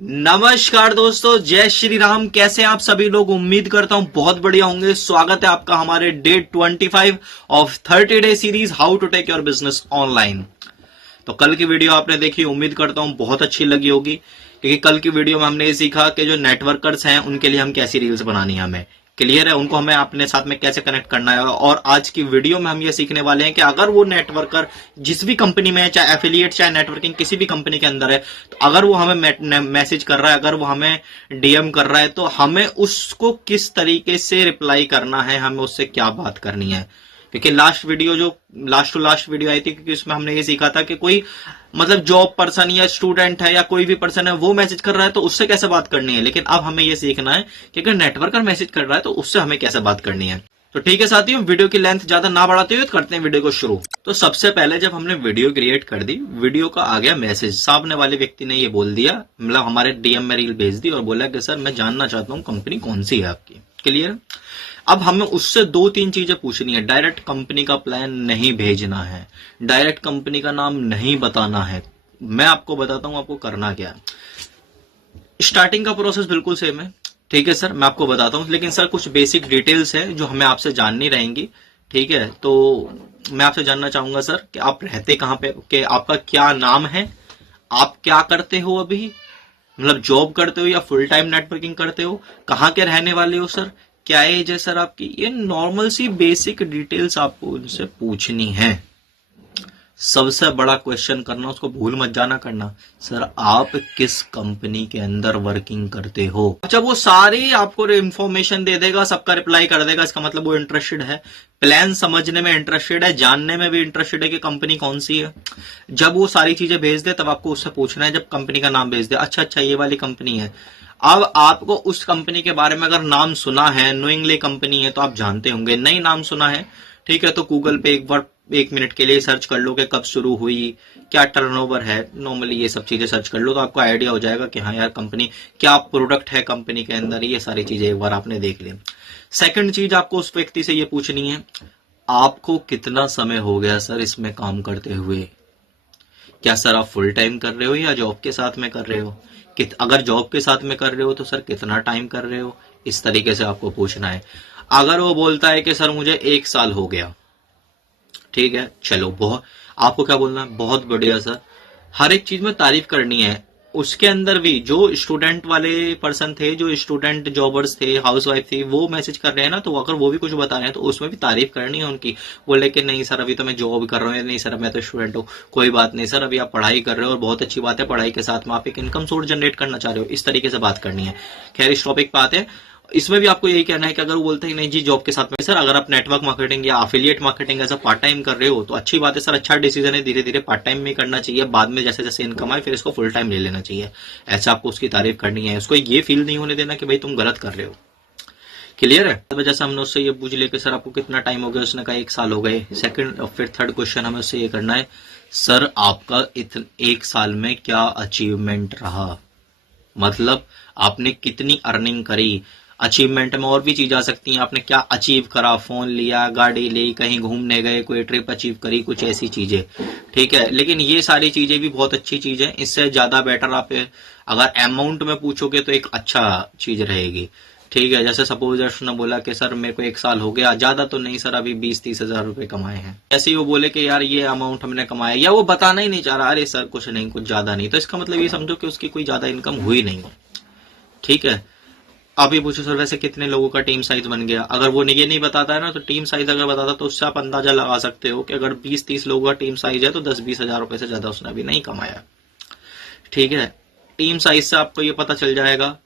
नमस्कार दोस्तों, जय श्री राम। कैसे हैं आप सभी लोग? उम्मीद करता हूं बहुत बढ़िया होंगे। स्वागत है आपका हमारे day 25 of 30 day series how to take your business online. तो कल की वीडियो आपने देखी, उम्मीद करता हूं बहुत अच्छी लगी होगी, क्योंकि कल की वीडियो में हमने ये सीखा कि जो नेटवर्कर्स हैं उनके लिए हम कैसी रील्स बनानी है, हमें क्लियर है, उनको हमें अपने साथ में कैसे कनेक्ट करना है। और आज की वीडियो में हम ये सीखने वाले हैं कि अगर वो नेटवर्कर जिस भी कंपनी में है, चाहे एफिलिएट चाहे नेटवर्किंग किसी भी कंपनी के अंदर है, तो अगर वो हमें मैसेज कर रहा है, अगर वो हमें डीएम कर रहा है, तो हमें उसको किस तरीके से रिप्लाई करना है, हमें उससे क्या बात करनी है। क्योंकि लास्ट वीडियो आई थी, क्योंकि उसमें हमने ये सीखा था कि कोई मतलब जॉब पर्सन या स्टूडेंट है या कोई भी पर्सन है, वो मैसेज कर रहा है तो उससे कैसे बात करनी है। लेकिन अब हमें ये सीखना है कि अगर नेटवर्कर मैसेज कर रहा है तो उससे हमें कैसे बात करनी है। तो ठीक है साथियों, वीडियो की लेंथ ज्यादा ना बढ़ाते हुए करते हैं वीडियो को शुरू। तो सबसे पहले जब हमने वीडियो क्रिएट कर दी, वीडियो का आ गया मैसेज, सामने वाले व्यक्ति ने ये बोल दिया, मतलब हमारे डीएम में रील भेज दी और बोला कि सर मैं जानना चाहता हूँ कंपनी कौन सी है आपकी। क्लियर? अब हमें उससे दो तीन चीजें पूछनी है। डायरेक्ट कंपनी का प्लान नहीं भेजना है, डायरेक्ट कंपनी का नाम नहीं बताना है। मैं आपको बताता हूं आपको करना क्या है। स्टार्टिंग का प्रोसेस बिल्कुल सेम है, ठीक है सर, मैं आपको बताता हूं, लेकिन सर कुछ बेसिक डिटेल्स है जो हमें आपसे जाननी रहेंगी। ठीक है, तो मैं आपसे जानना चाहूंगा सर कि आप रहते कहां पे, कि आपका क्या नाम है, आप क्या करते हो अभी, मतलब जॉब करते हो या फुल टाइम नेटवर्किंग करते हो, कहाँ के रहने वाले हो सर, क्या एज है सर आपकी। ये नॉर्मल सी बेसिक डिटेल्स आपको उनसे पूछनी है। सबसे बड़ा क्वेश्चन करना, उसको भूल मत जाना करना, सर आप किस कंपनी के अंदर वर्किंग करते हो। अच्छा, वो सारी आपको इंफॉर्मेशन दे देगा, सबका रिप्लाई कर देगा, इसका मतलब वो इंटरेस्टेड है, प्लान समझने में इंटरेस्टेड है, जानने में भी इंटरेस्टेड है कि कंपनी कौन सी है। जब वो सारी चीजें भेज दे तब आपको उससे पूछना है, जब कंपनी का नाम भेज दे, अच्छा ये वाली कंपनी है। अब आपको उस कंपनी के बारे में अगर नाम सुना है, नोइंगली कंपनी है तो आप जानते होंगे, नहीं नाम सुना है, ठीक है, तो गूगल पे एक बार 1 मिनट के लिए सर्च कर लो कि कब शुरू हुई, क्या टर्नओवर है, नॉर्मली ये सब चीजें सर्च कर लो तो आपको आइडिया हो जाएगा कि हाँ यार कंपनी क्या प्रोडक्ट है कंपनी के अंदर, ये सारी चीजें एक बार आपने देख ली। सेकंड चीज आपको उस व्यक्ति से ये पूछनी है, आपको कितना समय हो गया सर इसमें काम करते हुए। क्या सर आप फुल टाइम कर रहे हो या जॉब के साथ में कर रहे हो, अगर जॉब के साथ में कर रहे हो तो सर कितना टाइम कर रहे हो, इस तरीके से आपको पूछना है। अगर वो बोलता है कि सर मुझे 1 साल हो गया, ठीक है, चलो बहुत, आपको क्या बोलना है, बहुत बढ़िया सर। हर एक चीज में तारीफ करनी है। उसके अंदर भी जो स्टूडेंट वाले पर्सन थे, जो स्टूडेंट जॉबर्स थे, हाउसवाइफ थी, वो मैसेज कर रहे हैं ना, तो अगर वो भी कुछ बता रहे हैं तो उसमें भी तारीफ करनी है उनकी। बोले कि नहीं सर अभी तो मैं जॉब कर रहा हूँ, नहीं सर मैं तो स्टूडेंट हूँ, कोई बात नहीं सर, अभी आप पढ़ाई कर रहे हो और बहुत अच्छी बात है, पढ़ाई के साथ में आप एक इनकम सोर्स जनरेट करना चाह रहे हो, इस तरीके से बात करनी है। खैर इस टॉपिक पे आते हैं। इसमें भी आपको यही कहना है कि अगर वो बोलते हैं नहीं जी जॉब के साथ में, सर अगर आप नेटवर्क मार्केटिंग या एफिलिएट मार्केटिंग ऐसा पार्ट टाइम कर रहे हो तो अच्छी बात है सर, अच्छा डिसीजन है, धीरे धीरे पार्ट टाइम में करना चाहिए, बाद में जैसे जैसे इनकम आए फिर इसको फुल टाइम ले लेना चाहिए। ऐसा आपको उसकी तारीफ करनी है, उसको ये फील नहीं होने देना कि भाई तुम गलत कर रहे हो। क्लियर है? वजह से हमने उससे ये पूछ लिया कि सर आपको कितना टाइम हो गया, उसने कहा 1 साल हो गए। सेकंड और फिर थर्ड क्वेश्चन हमें उससे ये करना है, सर आपका 1 साल में क्या अचीवमेंट रहा, मतलब आपने कितनी अर्निंग करी। अचीवमेंट में और भी चीज आ सकती हैं, आपने क्या अचीव करा, फोन लिया, गाड़ी ली, कहीं घूमने गए, कोई ट्रिप अचीव करी, कुछ ऐसी चीजें, ठीक है। लेकिन ये सारी चीजें भी बहुत अच्छी चीज है, इससे ज्यादा बेटर आप अगर अमाउंट में पूछोगे तो एक अच्छा चीज रहेगी, ठीक है। जैसे सपोज उसने बोला कि सर मेरे को 1 साल हो गया, ज्यादा तो नहीं सर, अभी 20-30 हजार रुपए कमाए हैं, ऐसे ही वो बोले कि यार ये अमाउंट हमने कमाया, या वो बताना ही नहीं चाह रहा, अरे सर कुछ नहीं, कुछ ज्यादा नहीं, तो इसका मतलब ये समझो कि उसकी कोई ज्यादा इनकम हुई नहीं है, ठीक है। आप ये पूछो सर वैसे कितने लोगों का टीम साइज बन गया, अगर वो ये नहीं बताता है ना, तो टीम साइज अगर बताता तो उससे आप अंदाजा लगा सकते हो कि अगर 20-30 लोगों का टीम साइज है तो 10-20 हजार रुपए से ज्यादा उसने अभी नहीं कमाया, ठीक है। टीम साइज से आपको ये पता चल जाएगा,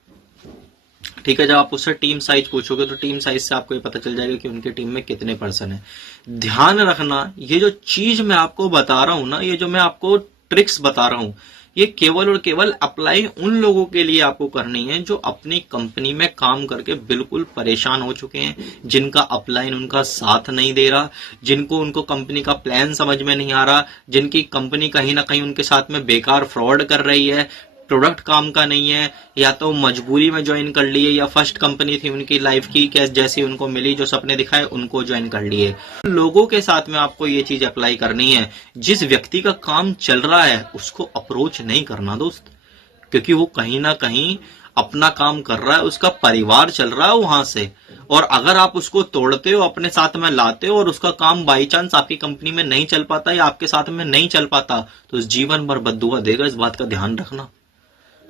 ठीक है। जब आप उससे टीम साइज पूछोगे तो टीम साइज से आपको ये पता चल जाएगा कि उनके टीम में कितने पर्सन है। ध्यान रखना, ये जो चीज मैं आपको बता रहा हूं ना, ये जो मैं आपको ट्रिक्स बता रहा हूं, ये केवल और केवल अप्लाई उन लोगों के लिए आपको करनी है जो अपनी कंपनी में काम करके बिल्कुल परेशान हो चुके हैं, जिनका अपलाइन उनका साथ नहीं दे रहा, जिनको उनको कंपनी का प्लान समझ में नहीं आ रहा, जिनकी कंपनी कहीं ना कहीं उनके साथ में बेकार फ्रॉड कर रही है, प्रोडक्ट काम का नहीं है, या तो मजबूरी में ज्वाइन कर लिए, या फर्स्ट कंपनी थी उनकी लाइफ की, कैसे जैसी उनको मिली, जो सपने दिखाए उनको ज्वाइन कर लिए। लोगों के साथ में आपको ये चीज अप्लाई करनी है, जिस व्यक्ति का काम चल रहा है उसको अप्रोच नहीं करना दोस्त। क्योंकि वो कहीं ना कहीं अपना काम कर रहा है, उसका परिवार चल रहा है वहां से। और अगर आप उसको तोड़ते हो, अपने साथ में लाते हो और उसका काम बाई चांस आपकी कंपनी में नहीं चल पाता या आपके साथ में नहीं चल पाता, तो जीवन भर बद्दुआ देगा। इस बात का ध्यान रखना।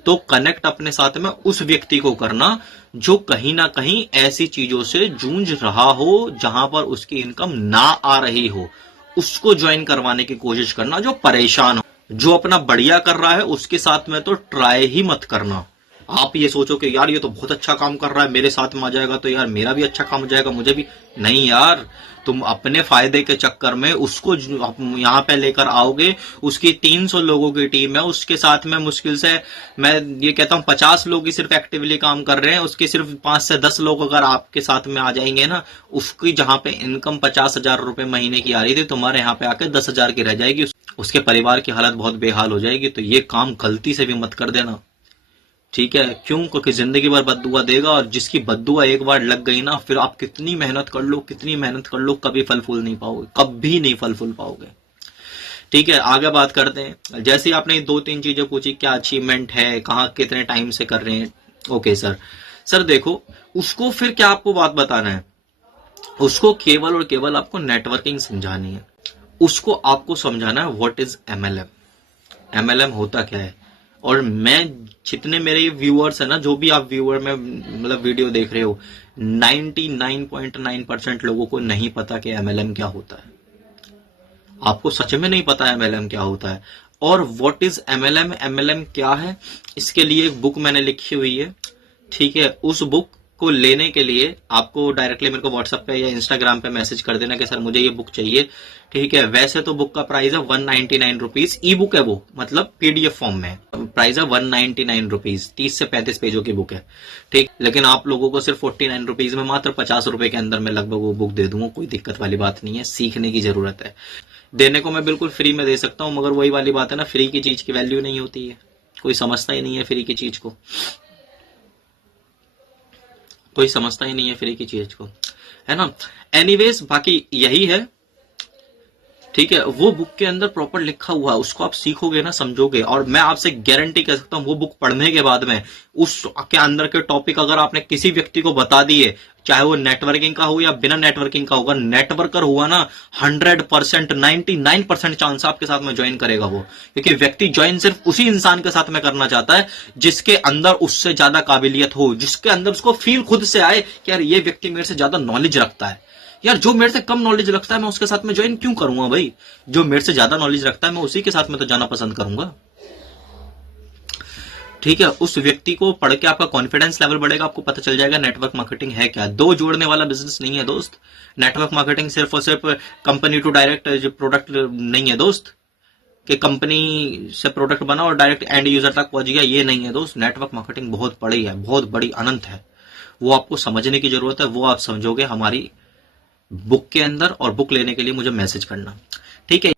तो कनेक्ट अपने साथ में उस व्यक्ति को करना जो कहीं ना कहीं ऐसी चीजों से जूझ रहा हो जहां पर उसकी इनकम ना आ रही हो, उसको ज्वाइन करवाने की कोशिश करना। जो परेशान हो, जो अपना बढ़िया कर रहा है, उसके साथ में तो ट्राई ही मत करना। आप ये सोचो कि यार ये तो बहुत अच्छा काम कर रहा है, मेरे साथ में आ जाएगा तो यार मेरा भी अच्छा काम हो जाएगा, मुझे भी। नहीं यार, तुम अपने फायदे के चक्कर में उसको यहाँ पे लेकर आओगे। उसकी 300 लोगों की टीम है, उसके साथ में मुश्किल से मैं ये कहता हूँ 50 लोग ही सिर्फ एक्टिवली काम कर रहे हैं। उसके सिर्फ 5 से 10 लोग अगर आपके साथ में आ जाएंगे ना, उसकी जहां पे इनकम 50,000 रुपए महीने की आ रही थी, तुम्हारे यहाँ पे आके 10,000 की रह जाएगी। उसके परिवार की हालत बहुत बेहाल हो जाएगी। तो ये काम गलती से भी मत कर देना, ठीक है? क्यों? क्योंकि जिंदगी भर बद्दुआ देगा, और जिसकी बद्दुआ एक बार लग गई ना, फिर आप कितनी मेहनत कर लो, कितनी मेहनत कर लो, कभी फल फूल नहीं पाओगे, कभी नहीं फल फूल पाओगे। ठीक है, आगे बात करते हैं। जैसे आपने 2-3 चीजें पूछी, क्या अचीवमेंट है, कहाँ कितने टाइम से कर रहे हैं। ओके सर देखो, उसको फिर क्या आपको बात बताना है, उसको केवल और केवल आपको नेटवर्किंग समझानी है। उसको आपको समझाना है व्हाट इज एमएलएम, एमएलएम होता क्या है। और मैं जितने मेरे व्यूअर्स है ना, जो भी आप व्यूअर में मतलब वीडियो देख रहे हो, 99.9% लोगों को नहीं पता कि एमएलएम क्या होता है। आपको सच में नहीं पता एमएलएम क्या होता है। और व्हाट इज एमएलएम, एमएलएम क्या है, इसके लिए एक बुक मैंने लिखी हुई है। ठीक है, उस बुक को लेने के लिए आपको डायरेक्टली मेरे को व्हाट्सएप पे या इंस्टाग्राम पे मैसेज कर देना कि सर मुझे ये बुक चाहिए। ठीक है, वैसे तो बुक का प्राइस है 199 रुपीज, ई बुक है वो, मतलब पीडीएफ फॉर्म में प्राइस है 199 रुपीज, 30 से 35 पेजों की बुक है। ठीक, लेकिन आप लोगों को सिर्फ 49 रुपीज में, मात्र 50 रुपए के अंदर में लगभग वो बुक दे दूंगा। कोई दिक्कत वाली बात नहीं है, सीखने की जरूरत है। देने को मैं बिल्कुल फ्री में दे सकता हूं, मगर वही वाली बात है ना, फ्री की चीज की वैल्यू नहीं होती है। कोई समझता ही नहीं है फ्री की चीज को, कोई समझता ही नहीं है फ्री की चीज को, है ना। एनीवेज, बाकी यही है। ठीक है, वो बुक के अंदर प्रॉपर लिखा हुआ है, उसको आप सीखोगे ना, समझोगे। और मैं आपसे गारंटी कर सकता हूं, वो बुक पढ़ने के बाद में उस के अंदर के टॉपिक अगर आपने किसी व्यक्ति को बता दिए, चाहे वो नेटवर्किंग का हो या बिना नेटवर्किंग का होगा, नेटवर्कर हुआ ना, 100%, 99% चांस आपके साथ में ज्वाइन करेगा वो। क्योंकि व्यक्ति ज्वाइन सिर्फ उसी इंसान के साथ में करना चाहता है जिसके अंदर उससे ज्यादा काबिलियत हो, जिसके अंदर उसको फील खुद से आए कि यार ये व्यक्ति मेरे से ज्यादा नॉलेज रखता है। यार जो मेरे से कम नॉलेज रखता है मैं उसके साथ में ज्वाइन क्यों करूंगा भाई? जो मेरे से ज्यादा नॉलेज रखता है मैं उसी के साथ में तो जाना पसंद करूंगा। ठीक है, उस व्यक्ति को पढ़ के आपका कॉन्फिडेंस लेवल बढ़ेगा, आपको पता चल जाएगा नेटवर्क मार्केटिंग है क्या। दो जोड़ने वाला बिजनेस नहीं है दोस्त। नेटवर्क मार्केटिंग सिर्फ और सिर्फ कंपनी टू डायरेक्ट प्रोडक्ट नहीं है दोस्त, कि कंपनी से प्रोडक्ट बना और डायरेक्ट एंड यूजर तक पहुंच गया, ये नहीं है दोस्त। नेटवर्क मार्केटिंग बहुत बड़ी है, बहुत बड़ी अनंत है। वो आपको समझने की जरूरत है, वो आप समझोगे हमारी बुक के अंदर। और बुक लेने के लिए मुझे मैसेज करना, ठीक है।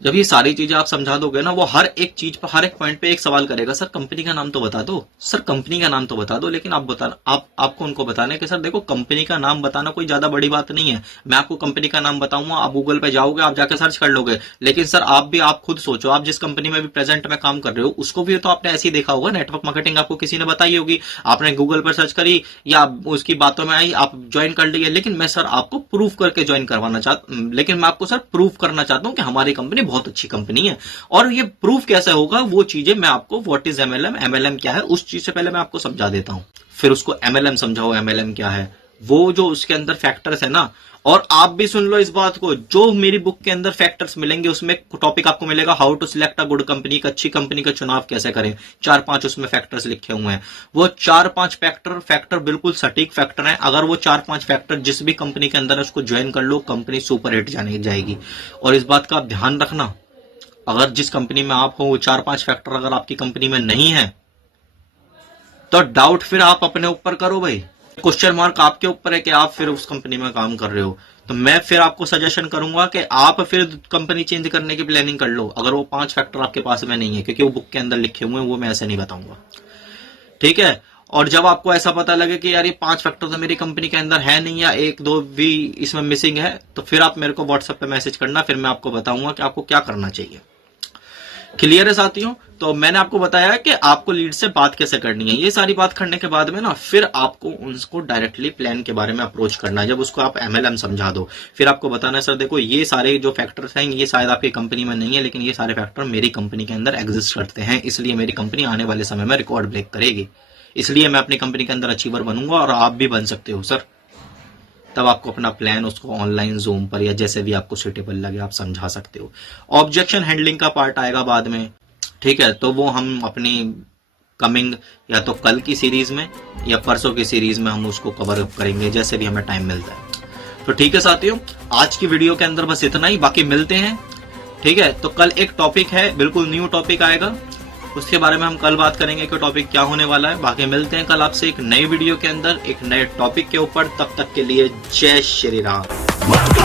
जब ये सारी चीजें आप समझा दोगे ना, वो हर एक चीज पर, हर एक पॉइंट पे एक सवाल करेगा, सर कंपनी का नाम तो बता दो, सर कंपनी का नाम तो बता दो। लेकिन आप बताना, आपको उनको बताना है कि सर देखो, कंपनी का नाम बताना कोई ज्यादा बड़ी बात नहीं है। मैं आपको कंपनी का नाम बताऊंगा, आप गूगल पे जाओगे, आप जाके सर्च कर लोगे। लेकिन सर आप खुद सोचो, आप जिस कंपनी में भी प्रेजेंट में काम कर रहे हो, उसको भी तो आपने ऐसे ही देखा होगा। नेटवर्क मार्केटिंग आपको किसी ने बताई होगी, आपने गूगल पर सर्च करी या उसकी बातों में आई, आप ज्वाइन कर लिए। लेकिन मैं सर आपको प्रूफ करके ज्वाइन करवाना लेकिन मैं आपको सर प्रूफ करना चाहता हूं कि हमारी कंपनी बहुत अच्छी कंपनी है। और ये प्रूफ कैसे होगा, वो चीजें मैं आपको, व्हाट इज एमएलएम, एमएलएम क्या है, उस चीज से पहले मैं आपको समझा देता हूं। फिर उसको एमएलएम समझाओ, एमएलएम क्या है, वो जो उसके अंदर फैक्टर्स है ना। और आप भी सुन लो इस बात को, जो मेरी बुक के अंदर फैक्टर्स मिलेंगे, उसमें टॉपिक आपको मिलेगा how to select a good company, एक अच्छी कंपनी का चुनाव कैसे करें। 4-5 उसमें फैक्टर्स लिखे हुए हैं। वो 4-5 फैक्टर बिल्कुल सटीक फैक्टर हैं। अगर वो 4-5 फैक्टर जिस भी कंपनी के अंदर है उसको ज्वाइन कर लो, कंपनी सुपर हिट जाएगी। और इस बात का आप ध्यान रखना, अगर जिस कंपनी में आप हो वो 4-5 फैक्टर अगर आपकी कंपनी में नहीं है, तो डाउट फिर आप अपने ऊपर करो भाई। क्वेश्चन मार्क आपके ऊपर है कि आप फिर उस कंपनी में काम कर रहे हो। तो मैं फिर आपको सजेशन करूंगा कि आप फिर कंपनी चेंज करने की प्लानिंग कर लो, अगर वो 5 फैक्टर आपके पास में नहीं है। क्योंकि वो बुक के अंदर लिखे हुए हैं, वो मैं ऐसे नहीं बताऊंगा, ठीक है। और जब आपको ऐसा पता लगे कि यार ये 5 फैक्टर तो मेरी कंपनी के अंदर है नहीं, या 1-2 भी इसमें मिसिंग है, तो फिर आप मेरे को व्हाट्सएप पे मैसेज करना, फिर मैं आपको बताऊंगा कि आपको क्या करना चाहिए, क्लियर है साथियों? तो मैंने आपको बताया कि आपको लीड से बात कैसे करनी है। ये सारी बात करने के बाद में ना फिर आपको उनको डायरेक्टली प्लान के बारे में अप्रोच करना है। जब उसको आप MLM समझा दो, फिर आपको बताना है सर देखो ये सारे जो फैक्टर्स हैं ये शायद आपकी कंपनी में नहीं है, लेकिन ये सारे फैक्टर मेरी कंपनी के अंदर एग्जिस्ट करते हैं, इसलिए मेरी कंपनी आने वाले समय में रिकॉर्ड ब्रेक करेगी, इसलिए मैं अपनी कंपनी के अंदर अचीवर बनूंगा और आप भी बन सकते हो सर। तब आपको अपना प्लान उसको ऑनलाइन जूम पर या जैसे भी आपको सुटेबल लगे आप समझा सकते हो। ऑब्जेक्शन हैंडलिंग का पार्ट आएगा बाद में, ठीक है, तो वो हम अपनी कमिंग या तो कल की सीरीज में या परसों की सीरीज में हम उसको कवर अप करेंगे, जैसे भी हमें टाइम मिलता है। तो ठीक है साथियों, आज की वीडियो के अंदर बस इतना ही, बाकी मिलते हैं, ठीक है। तो कल एक टॉपिक है, बिल्कुल न्यू टॉपिक आएगा, उसके बारे में हम कल बात करेंगे कि टॉपिक क्या होने वाला है। बाकी मिलते हैं कल आपसे एक नई वीडियो के अंदर एक नए टॉपिक के ऊपर। तब तक के लिए जय श्री राम।